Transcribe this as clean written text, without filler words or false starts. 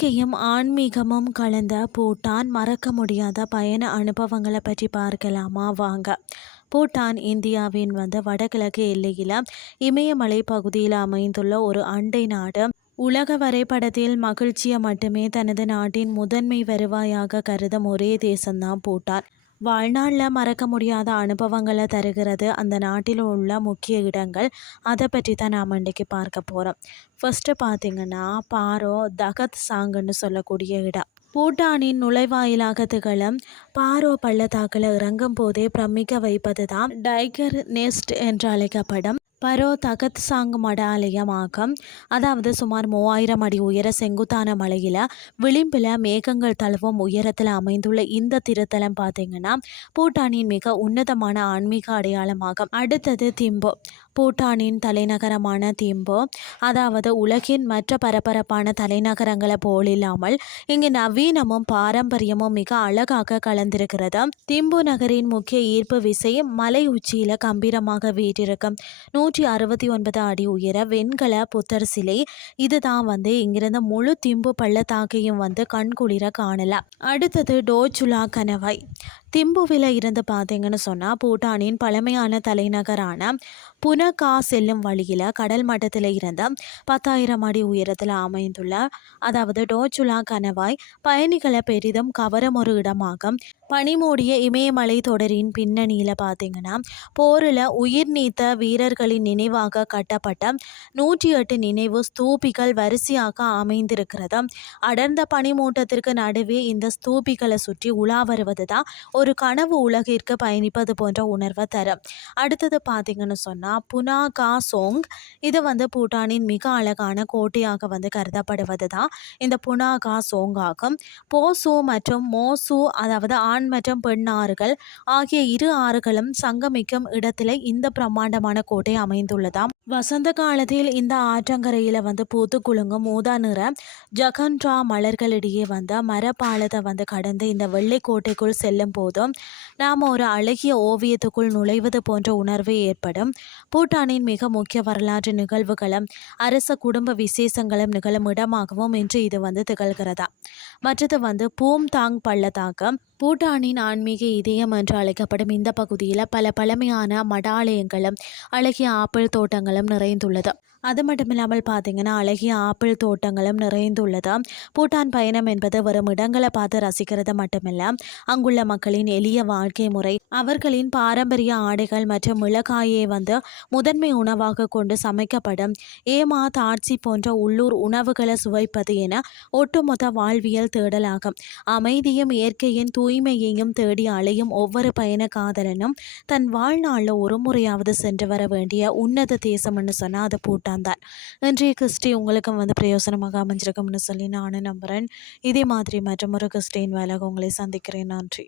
இயற்கையும் ஆன்மீகமும் கலந்த பூட்டான் மறக்க முடியாத பயண அனுபவங்களை பற்றி பார்க்கலாமா வாங்க. பூட்டான் இந்தியாவின் வடகிழக்கு எல்லையில் இமயமலை பகுதியில் அமைந்துள்ள ஒரு அண்டை நாடு. உலக வரைபடத்தில் மகிழ்ச்சியை மட்டுமே தனது நாட்டின் முதன்மை வருவாயாக கருதும் ஒரே தேசம்தான் பூட்டான். வாழ்நாளில் மறக்க முடியாத அனுபவங்களை தருகிறது அந்த நாட்டில் உள்ள முக்கிய இடங்கள். அதை பற்றி தான் நாம் இன்றைக்கி பார்க்க போகிறோம். ஃபஸ்ட்டு பார்த்திங்கன்னா பாரோ தகத் சாங்குன்னு சொல்லக்கூடிய இடம். பூட்டானின் நுழைவாயிலாக திகழும் பாரோ பள்ளத்தாக்கில் இறங்கும் போதே பிரமிக்க வைப்பது தான் டைகர் நெஸ்ட் என்று அழைக்கப்படும் பரோ தகத் சாங் மட ஆலயமாகும். அதாவது சுமார் 3000 அடி உயர செங்குத்தான மலையில் விளிம்பில் மேகங்கள் தழுவும் உயரத்தில் அமைந்துள்ள இந்த திருத்தலம் பார்த்திங்கன்னா பூட்டானின் மிக உன்னதமான ஆன்மீக அடையாளமாகும். அடுத்தது திம்போ. பூட்டானின் தலைநகரமான திம்போ, அதாவது உலகின் மற்ற பரபரப்பான தலைநகரங்களை போலில்லாமல் இங்கு நவீனமும் பாரம்பரியமும் மிக அழகாக கலந்திருக்கிறது. திம்பு நகரின் முக்கிய ஈர்ப்பு விசை மலை உச்சியில் கம்பீரமாக வீற்றிருக்கும் 169 அடி உயர வெண்கல புத்தர் சிலை. இதுதான் இங்கிருந்து முழு திம்பு பள்ளத்தாக்கையும் கண்குளிர காணலாம். அடுத்தது டோச்சுலா கணவாய். திம்புவில் இருந்து பார்த்தீங்கன்னு சொன்னால் பூட்டானின் பழமையான தலைநகரான புனகா செல்லும் வழியில் கடல் மட்டத்தில் இருந்த 10,000 அடி உயரத்தில் அமைந்துள்ள அதாவது டோச்சுலா கணவாய் பயணிகளை பெரிதும் கவரும் ஒரு இடமாகும். பனிமூடிய இமயமலை தொடரின் பின்னணியில் பார்த்தீங்கன்னா போரில் உயிர் நீத்த வீரர்களின் நினைவாக கட்டப்பட்ட 108 நினைவு ஸ்தூபிகள் வரிசையாக அமைந்திருக்கிறது. அடர்ந்த பனிமூட்டத்திற்கு நடுவே இந்த ஸ்தூபிகளை சுற்றி உலா வருவது தான் ஒரு கனவு உலகிற்கு பயணிப்பது போன்ற உணர்வை தரும். அடுத்தது பார்த்தீங்கன்னு சொன்னால் புனாகா சோங். இது பூட்டானின் மிக அழகான கோட்டையாக கருதப்படுவது தான் இந்த புனாகா சோங் ஆகும். போசு மற்றும் மோசு, அதாவது ஆண் மற்றும் பெண் ஆறுகள் ஆகிய இரு ஆறுகளும் சங்கமிக்கும் இடத்துல இந்த பிரம்மாண்டமான கோட்டை அமைந்துள்ளதாம். வசந்த காலத்தில் இந்த ஆற்றங்கரையில் பூத்து குலுங்கும் ஊதா நிற ஜகன்ட்ரா மலர்களிடையே மரப்பாலத்தை கடந்து இந்த வெள்ளை கோட்டைக்குள் செல்லும் போதும் நாம் ஒரு அழகிய ஓவியத்துக்குள் நுழைவது போன்ற உணர்வு ஏற்படும். பூட்டானின் மிக முக்கிய வரலாற்று நிகழ்வுகளும் அரச குடும்ப விசேஷங்களும் நிகழும் இடமாகவும் இன்று இது திகழ்கிறதா. மற்றது பூம்தாங் பள்ளத்தாக்கு. பூட்டானின் ஆன்மீக இதயம் என்று அழைக்கப்படும் இந்த பகுதியில் பல பழமையான மடாலயங்களும் அழகிய ஆப்பிள் தோட்டங்களும் நிறைந்துள்ளது. அது மட்டும் இல்லாமல் பார்த்தீங்கன்னா அழகிய ஆப்பிள் தோட்டங்களும் நிறைந்துள்ளது. பூட்டான் பயணம் என்பது வெறும் இடங்களை பார்த்து ரசிக்கிறது மட்டுமில்ல, அங்குள்ள மக்களின் எளிய வாழ்க்கை முறை, அவர்களின் பாரம்பரிய ஆடைகள் மற்றும் மிளகாயை முதன்மை உணவாக கொண்டு சமைக்கப்படும் ஏமா தாட்சி போன்ற உள்ளூர் உணவுகளை சுவைப்பது என ஒட்டுமொத்த வாழ்வியல் தேடலாகும். அமைதியும் இயற்கையின் தூய்மையையும் தேடி அலையும் ஒவ்வொரு பயண காதலனும் தன் வாழ்நாளில் ஒரு முறையாவது சென்று வர வேண்டிய உன்னத தேசம்னு சொன்னால் அது பூட்டான் தான். இன்றைய கிறிஸ்டி உங்களுக்கும் பிரயோசனமாக அமைஞ்சிருக்கும்னு சொல்லி நானும் நம்புகிறேன். இதே மாதிரி மற்றும் ஒரு கிறிஸ்டின் வேலை உங்களை சந்திக்கிறேன். நன்றி.